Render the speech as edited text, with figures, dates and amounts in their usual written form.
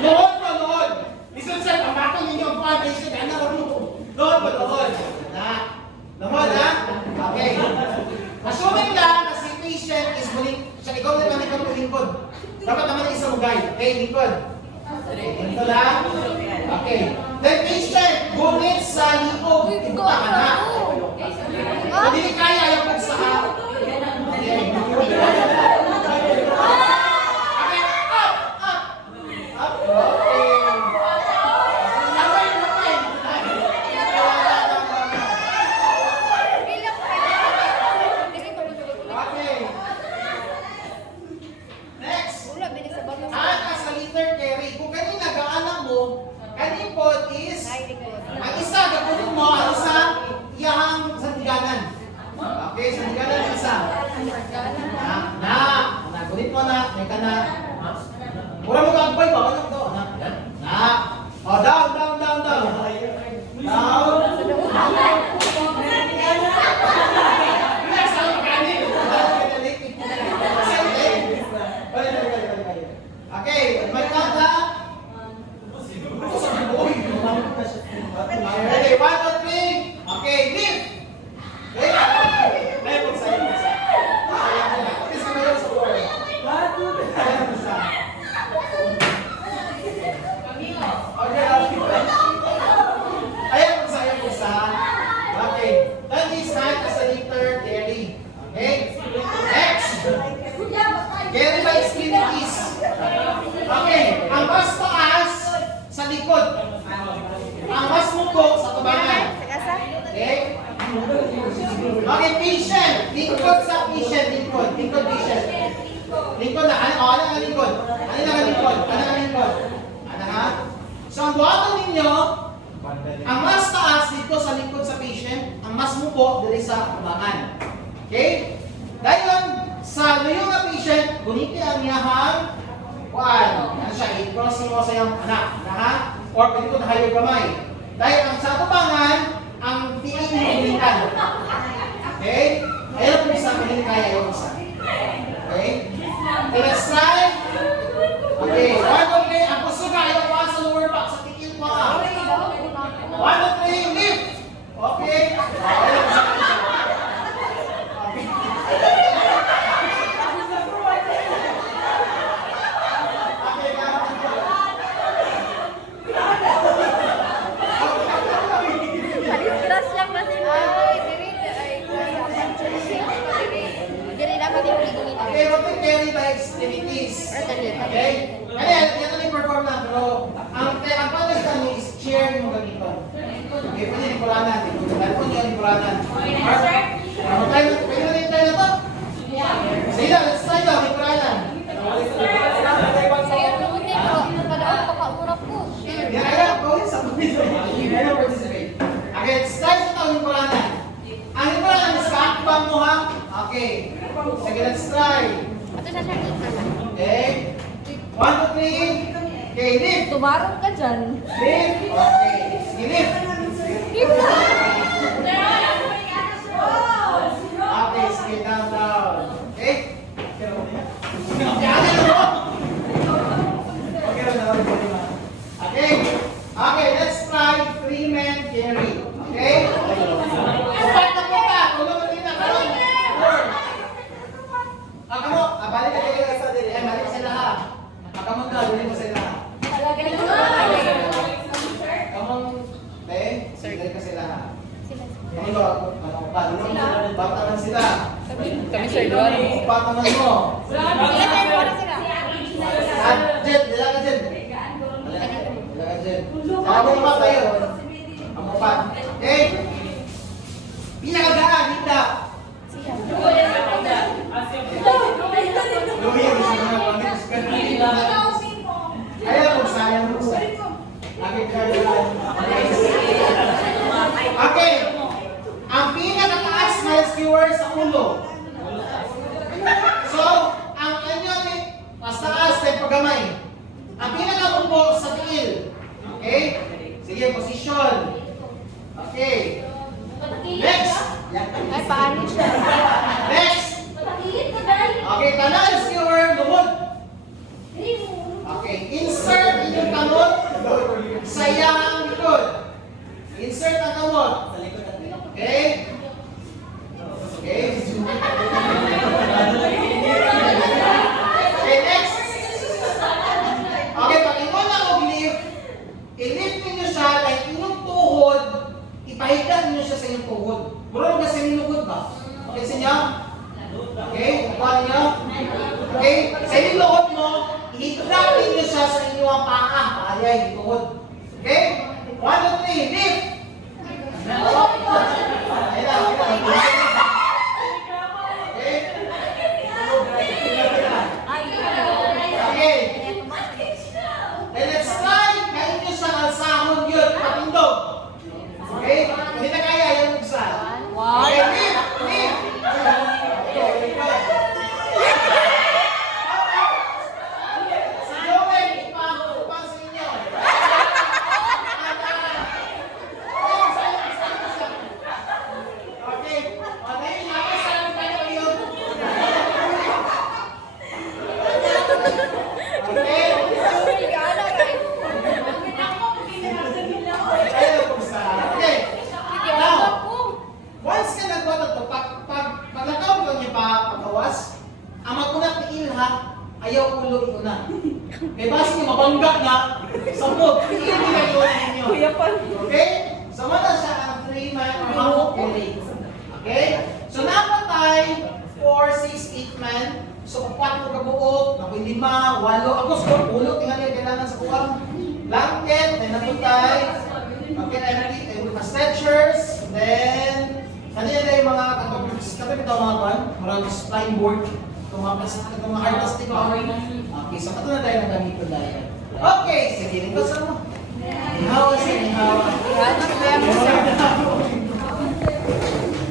Noon po, noon. Listen sir, pamakon ninyo ang foundation. Ano ko noon? Noon po, noon. Noon ha? Okay. Assuming lang na si patient is muling, siya ikaw naman ikaw po lingkod. Dapat naman ang isang guide. Okay, lingkod. Ito lang. Okay. Then patient, gunit sa likod. Ito ka na. Hindi kaya yung pagsaha. Okay. Ang isa, gagawin mo, ang isa, iyahang sandiganan. Okay, sandiganan ang isa. Nagunit mo na, may ka na. Mura mo kagbay ba? Walang to. O, down. Relax, ang kanin. Okay, may kanta. Okay, 1, 2, 3. Okay, lift. Okay, lift po sa'yo. Please come here sa board. 1, 2, 3. Ayan po sa'yo po sa. Okay, that is hand as a lifter, carry. Okay, next. Carry by extremities. Okay, ang mas taas sa likod. Ang mas mukho sa tubangan. Okay? Okay, patient. Lingkod sa patient. Lingkod patient. Lingkod na. Ano ang lingkod? Ano ha? So, ang buhaton ninyo, ang mas taas dito sa lingkod sa patient, ang mas mukho dito sa tubangan. Okay? Dahil sa luyo nga patient, guniti ang yahang ano siya, i-crossing mo sa iyong anak. Ha? Or pwede ko na hayo gamay. Dahil ang sa tubangan, ang tingin mo gulitan. Okay? Ayaw ko isa, hindi kaya ayaw isa. Okay? Okay, let's try. Okay, 1, 2, 3. Ang puso ka, ayaw ko sa lower back, sa tingin mo ka. 1, 2, 3, lift. Okay? Ayaw ko sa tingin. Okay, rotate carry by extremities. Okay? Ayan, yan ang i-perform lang. Pero, ang panas kami is chair yung ganito. Okay, pwede yung kuranan. Dahil po niya yung kuranan. Pwede na tayo na to? Sige na, let's try daw, yung kuranan. Yan, ayan, gawin sa pwede. Ayan, participate. Okay, let's try sa tao yung kuranan. Ang yung kuranan is kaakbang mo ha? Okay. Sige, let's try. Okay. 1, 2, 3. Okay, lift. Tumarong ka dyan. Lift. Okay. Sige, lift. Okay, sige, down. Okay? Okay, let's try 3-man carry. Okay? Upat na po ka. Tulungan din na karon. Balik ka kayo sa dili. Balik ka sila ha. Makamon ka, balik mo sila ha. Kamon, Ben, balik ka sila ha. Kami ba, batanan sila. Kami sir, doon. Batanan mo. At Jen, dila ka Jen. Dila ka Jen. Among pa tayo. Among pa. Okay? Pinakagaan, hita. Ayaw ko sayang mo sa. Okay. Ang pinakataas na skewer sa ulo. So, ang inyo ni mas taas ay paggamay. Ang pinakamupo sa tiil. Okay? Sige, position. Okay. Next. Ay, paano siya? Next. Okay, tanan skewer lumod. Okay, insert in your sa iyang likod. Insert ang kamot. Okay? Okay? Okay, next. Okay, pag ingon na og lift, i-lift ninyo siya, like inyong tuhod, ipahiga ninyo siya sa inyong tuhod. Muro ka sa inyong tuhod ba? Okay, sa inyo? Okay, kuha ninyo. Okay, sa inyong tuhod mo, i-drop ninyo siya sa inyong paa, paayay, tuhod. Okay? 1, 2, 3, lift! Ayun lang, okay? Okay. And let's try, kain nyo sa alsahon yun, patindog. Okay? Hindi na kaya, yan magsa. Okay, lift! Lift! Okay, good. Si Joel, upang sa inyo. Okay, okay, ako sa tayo yun. Okay? Ayaw ko sa. Okay. Now, once ka nagbuhat ito, pag nakaw ko niyo pa pagkawas, ang magkunat ni Ilha, ayaw ulo ikuna. Kaya basi niyo mabangga na sa mood. Hindi na iuna ninyo. Okay? So, wala siya ang 3-man or hammock pulley. Okay? So, napatay 4, 6, 8 man. So, kung 4 ka buo, nakoy 5, 8. Ako, score, ulo. Tingnan niyo kailangan sa kuwang. Blanket, then napatay. Okay, empty. And with stretchers. Then, kanina na yung mga katapit ito mga kwan. Marang spine board. Itong mga hard plastic. Okay, so ito na tayo nagamit ko dahil. Okay, sige, rin ko sa mo. Ihawa sa ihawa.